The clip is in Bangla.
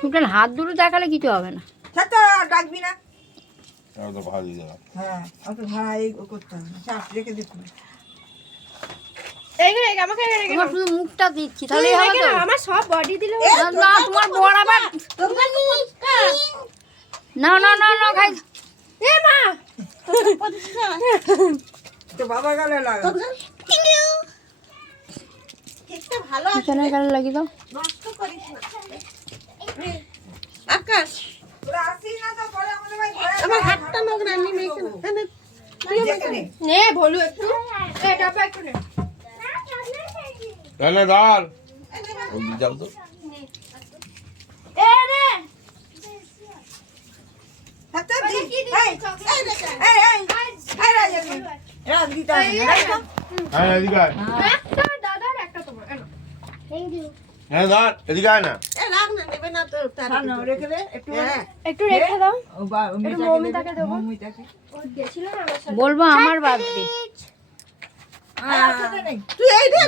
তোকে হাত দুটো দেখালে কিছু হবে না। ডাকবি না। তো ভালো দিলাম। হ্যাঁ অত ভাড়াই করতে হবে না, চাপ রেখে দিতে হবে। তোমার শুধু মুখটা দিচ্ছি তাহলেই হবে তো। আমার সব বডি দিলে না তোমার বড় আবার না না না না খাই। এ মা তো বাবা গালে লাগা। কেকটা ভালো আছে, পিছনের গালে লাগিয়ে দাও। নষ্ট করিস না। আকাশ তোরা আসিস না তো পরে আমাদের ভাই ঘরে আমার হাতটা নোংরা, আমি এখানে যেখানে নে ভলু একটু এটা পা একটু নে। না দাঁড় ওই যাও তো। এ নে হাতে দি। কি দিবি? এই এই রাজা রাজ দিতে হবে না, রাখো। হ্যাঁ এদিকে আয়। একটা দাদার একটা তোমার। Thank you. হ্যাঁ দাঁড় এদিকে আয় না। এ রাখ না, নেবে না তো তার। সামনে রেখে দে একটু। হ্যাঁ একটু রেখে দাও। ও মৌমিতাকে দেবো। মৌমিতাকে ও গেছিল না আমার সাথে। বলবো আমার বার্থডে। আর সাথে নেই। তুই এই রে